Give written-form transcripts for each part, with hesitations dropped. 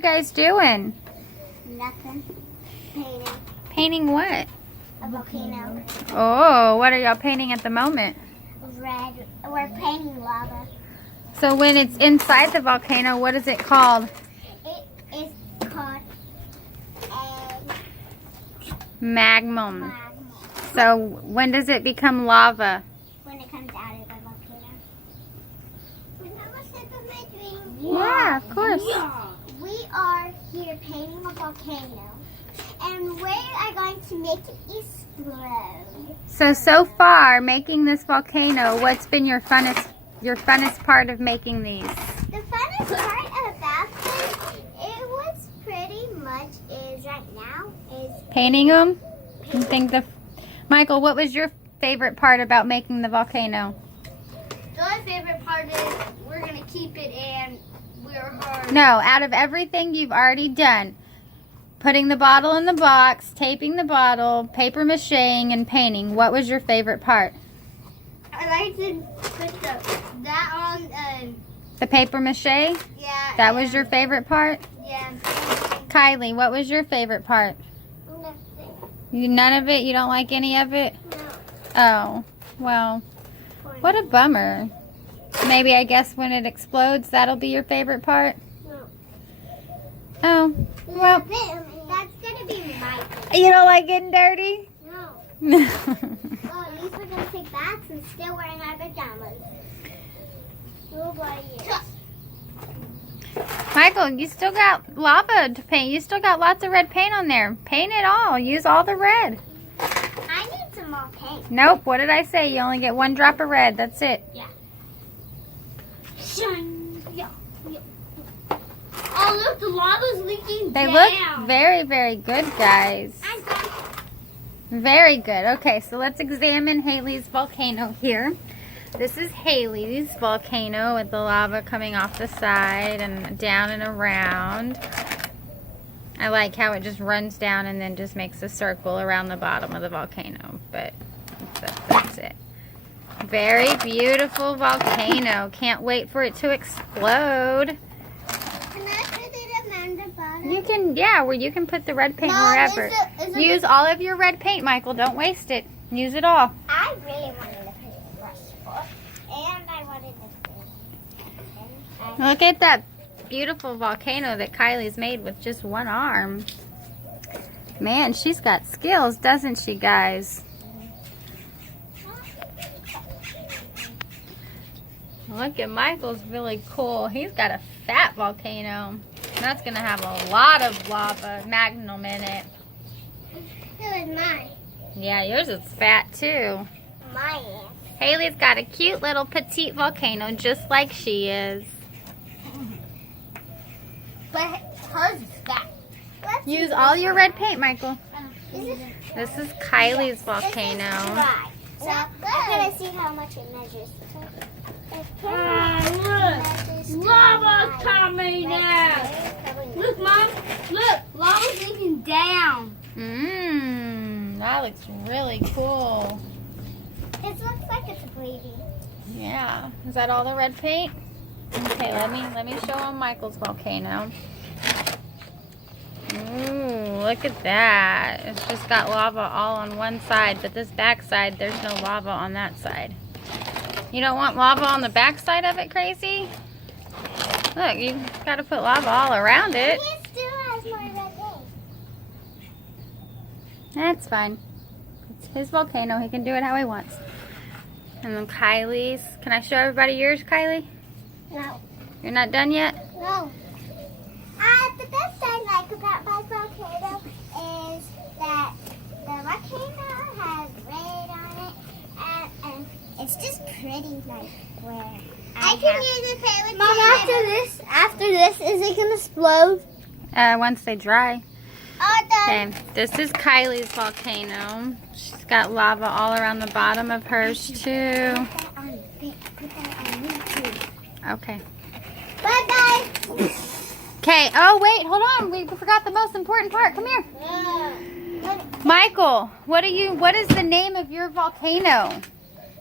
you guys doing? Nothing. Painting. Painting what? A volcano. Oh, what are y'all painting at the moment? Red. We're painting lava. So when it's inside the volcano, what is it called? It is called a Magmum. magma. So when does it become lava? When it comes out of the volcano. When I was in my dream. Yeah, of course. We are here painting a volcano, and we are going to make it explode. So far, making this volcano, what's been your funnest part of making these? The funnest part about this, it was pretty much is right now is Painting them? You think Michael, what was your favorite part about making the volcano? the only favorite part is we're gonna keep it and we're hard. No, out of everything you've already done, putting the bottle in the box, taping the bottle, paper macheing, and painting, what was your favorite part? I like to put that on. The paper mache? Yeah. That was your favorite part? Yeah. Kylie, what was your favorite part? None of it? You don't like any of it? Oh, well, what a bummer. Maybe I guess when it explodes, that'll be your favorite part? No. Oh, well, That's gonna be my. you don't like getting dirty? No. Well, at least we're gonna take baths and still wearing our pajamas. Nobody is. Michael, you still got lava to paint. You still got lots of red paint on there. Paint it all. Use all the red. I need some more paint. Nope, what did I say? You only get 1 drop of red. That's it. Shun. Yeah. Oh, look, the lava's leaking They down. look very, very good, guys. I'm done. Very good. Okay, so let's examine Haley's volcano here. This is Haley's volcano with the lava coming off the side and down and around. I like how it just runs down and then just makes a circle around the bottom of the volcano, but that's it. Very beautiful volcano. Can't wait for it to explode. Can I put it around the bottom? You can, yeah, where you can put the red paint Mom, wherever. is it- Use all of your red paint, Michael. Don't waste it. Use it all. I really wanted to put it brush for, and I wanted to. Look at that beautiful volcano that Kylie's made with just 1 arm. Man, she's got skills, doesn't she, guys? Look at Michael's really cool. He's got a fat volcano. That's going to have a lot of lava, magnum in it. It was mine. Yeah, yours is fat too. Mine. Haley's got a cute little petite volcano just like she is. But hers is fat. Use all your red paint, Michael. Is it This is Kylie's volcano. dry? So I'm gonna see how much it measures. Lava coming out. Look, Mom. Look, lava's leaking down. That looks really cool. It looks like it's bleeding. Yeah. Is that all the red paint? Okay, let me show them Michael's volcano. Ooh, look at that. It's just got lava all on one side, but this back side, there's no lava on that side. You don't want lava on the back side of it, Crazy? Look, you got to put lava all around it. He still has more red paint. That's fine. It's his volcano. He can do it how he wants. And then Kylie's. Can I show everybody yours, Kylie? No. You're not done yet? No. The best I like about my volcano is that the volcano has red on it, and it's just pretty like where I can use it play with Mom, after this, is it gonna explode? Once they dry. Okay. Okay, this is Kylie's volcano. She's got lava all around the bottom of hers too. Put that on YouTube. Okay. Bye guys. Okay, oh wait, hold on. We forgot the most important part. Come here. Michael, what is the name of your volcano?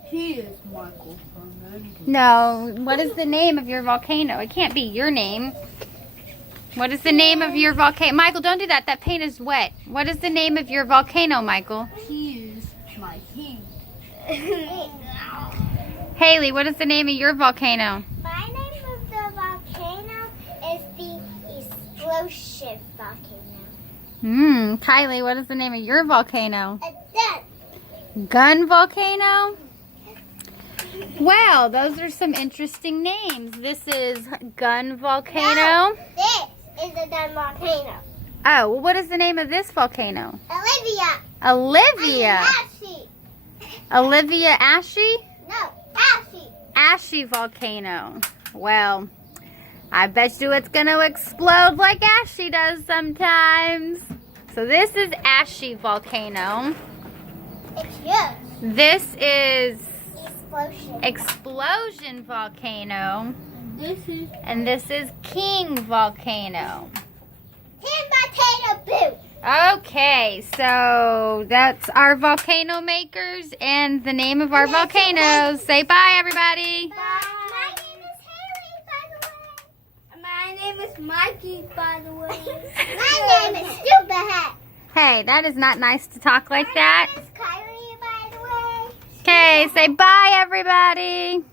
He is Michael Fernandez. No, what is the name of your volcano? It can't be your name. What is the name of your volcano? Michael, don't do that. That paint is wet. What is the name of your volcano, Michael? He is my king. Haley, what is the name of your volcano? My name of the volcano is the Explosion Volcano. Kylie, what is the name of your volcano? Then, Gun Volcano? Wow, those are some interesting names. This is Gun Volcano. this is the Gun Volcano. Oh, well, what is the name of this volcano? Olivia. Olivia. Ashy. Olivia Ashy? No, Ashy. Ashy Volcano. Well, I bet you it's going to explode like Ashy does sometimes. So this is Ashy Volcano. It's yours. This is Explosion. Explosion Volcano. And this is King Volcano. Tin potato boo. Okay, so that's our volcano makers and the name of our volcanoes. Say bye, everybody. My name is Haley, by the way. my name is Mikey, by the way. My name is Stupid. Hey, that is not nice to talk like that. My name is Kylie, by the way. Okay, say bye, everybody.